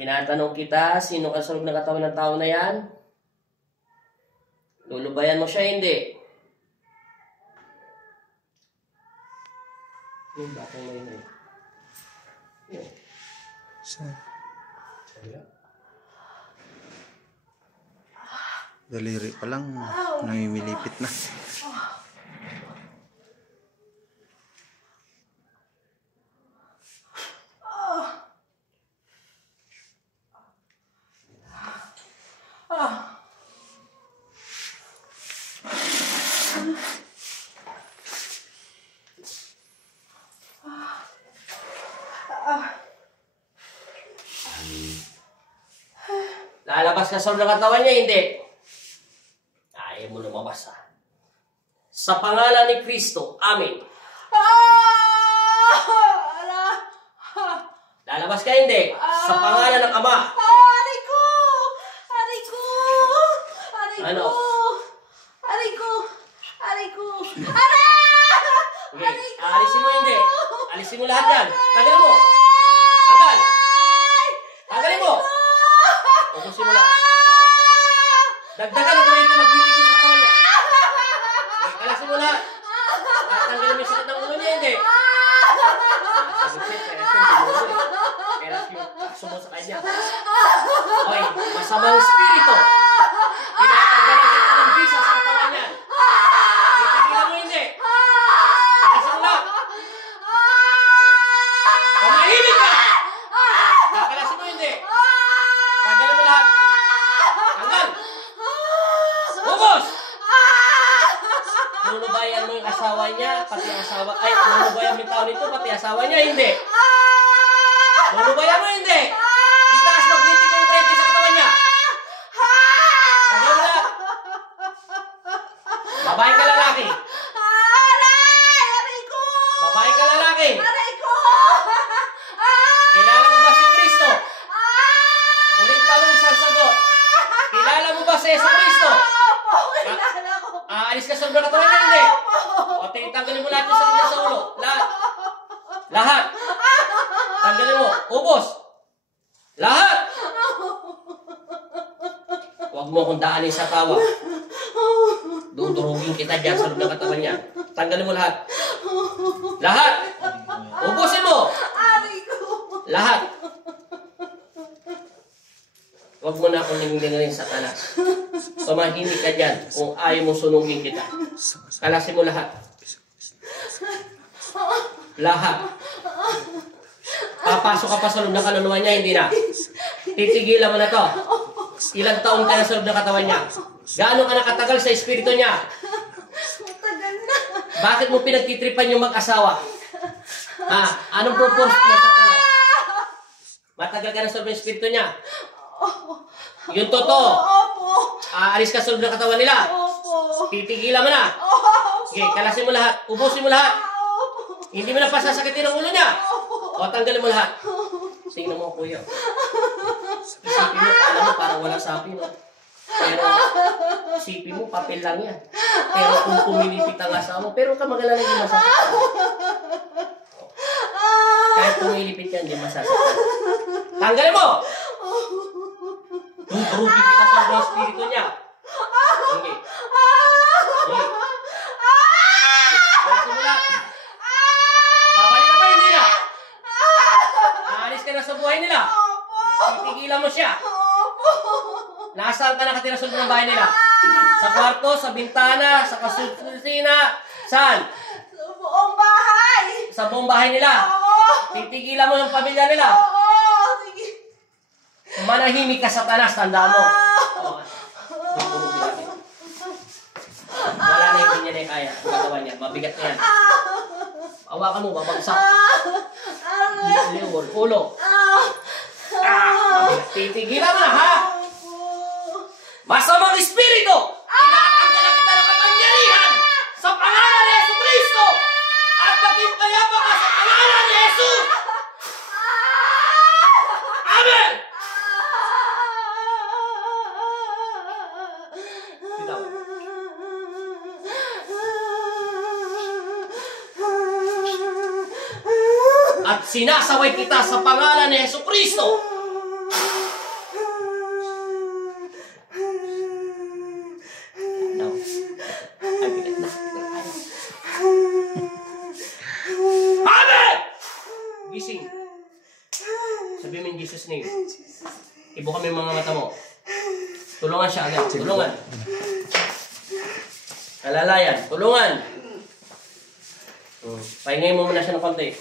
Tinatanong kita, sino ka sa loob ng katawan ng tao na yan? Lulubayan mo siya, hindi? Yung batang na yun. Yun. Daliri pa lang, namimilipit na. Lalabas ka sa loob ng katawan niya, hindi? Ayaw mo lumabas, ha? Sa pangalan ni Kristo, amin. Lalabas ka, hindi? Sa pangalan ng Ama. Aray ko! Aray ko! Aray ko! Ano? Aray ko! Aray ko! Aray! Okay, alisin mo, hindi? Alisin mo lahat yan. Tanggalin mo. Tanggal. Tanggalin mo. Ubusin mo lahat. Dagdagan ito na yung magpipigil sa katawan niya. Okay, alisin mo lahat. Tanggalin mo yung sakit ng ulo niya, hindi? Sabi siya, kaya yung sumo sa kanya. Okay, masamang espiritu. Tinatanggalin kita ng bisa sa katawan niya. Titigilan mo, hindi? Alisin mo lahat. Pumahimik ka! Kakalasin mo, hindi? Tanggalin mo lahat. Tanggal! Bubos! Lulubayan mo yung asawa niya, pati asawa... Ay, lulubayan mo yung tao nito, pati asawa niya, hindi. Lulubayan mo, hindi. Itaas magninti kong kredi sa katawan niya. Tanggalin mo lahat. Babae ka lalaki. Aray ko! Babae ka lalaki. Aray ko! Kilala mo ba si Kristo? Ulit tanong, isang sagot. Kilala mo ba si Yesu Kristo? Opo, kilala ko. Aalis ka sa loob ng katawan niya, hindi? O, tanggalin mo lahat yung sakit niya sa ulo. Lahat. Lahat. Tanggalin mo. Ubos. Lahat. Huwag mo akong daanin sa tawa. Dudurugin kita dyan sa loob ng katawan niya. Tanggalin mo lahat. Lahat. Ubusin mo. Aray ko! Lahat. Huwag mo na akong nangyaring sa talas. Tumahimik ka dyan kung ayaw mo sunugin kita. Kalasin mo lahat. Lahat. Papasok ka pa sa loob ng kaluluwa niya, hindi na. Titigilan mo na to. Ilang taon ka na sa loob ng katawan niya. Gaano ka nakatagal sa espiritu niya? Matagal na. Bakit mo pinagtitripan yung mag-asawa? Ha? Anong purpose mo sa talas? Matagal ka na sa loob ng espiritu niya. Yung totoo. Opo. Aalis ka sa loob ng katawan nila. Opo. Titigilan mo na. Opo. Okay, kalasin mo lahat. Ubusin mo lahat. Opo. Hindi mo na pasasakitin ang ulo niya. O, tanggalin mo lahat. Tingnan mo, kuya. Isipin mo, alam mo, parang walang sabi, no? Pero, isipin mo, papel lang yan. Pero kung pumilipit ang asawa mo, pero ka magalala hindi masasaktan. Kahit pumilipit yan, hindi masasaktan. Tanggalin mo! Tuturugin kita sa mga espiritu niya. Hindi. Hindi. Kalasin mo lahat. Babalik ka ba, hindi na? Aalis ka na sa buhay nila. Titigilan mo siya. Nasaan ka nakatira sa loob ng bahay nila? Sa kwarto, sa bintana, sa kasusina. Saan? Sa buong bahay. Sa buong bahay nila. Oo. Titigilan mo yung pamilya nila. Oo. Sige. Manahimik ka, Satanas, tandaan mo. Wala na yung ganyan na kaya. Ang katawan niya. Mabigat na yan. Hawakan mo, babagsak. Ulo. Mabigat. Titigilan mo na, ha? Masamang espiritu! Tinatanggalan kita ng kapangyarihan sa pangalan ni Jesucristo! At maging payapa ka sa pangalan ni Jesus! Amen! Bitaw. At sinasaway kita sa pangalan ni Jesucristo! Amen! Gising. Sabihin mo in Jesus' name. Ibuka mo yung mga mata mo. Tulungan siya agad. Tulungan. Alalayan. Tulungan. Pahingay mo muna siya ng konti.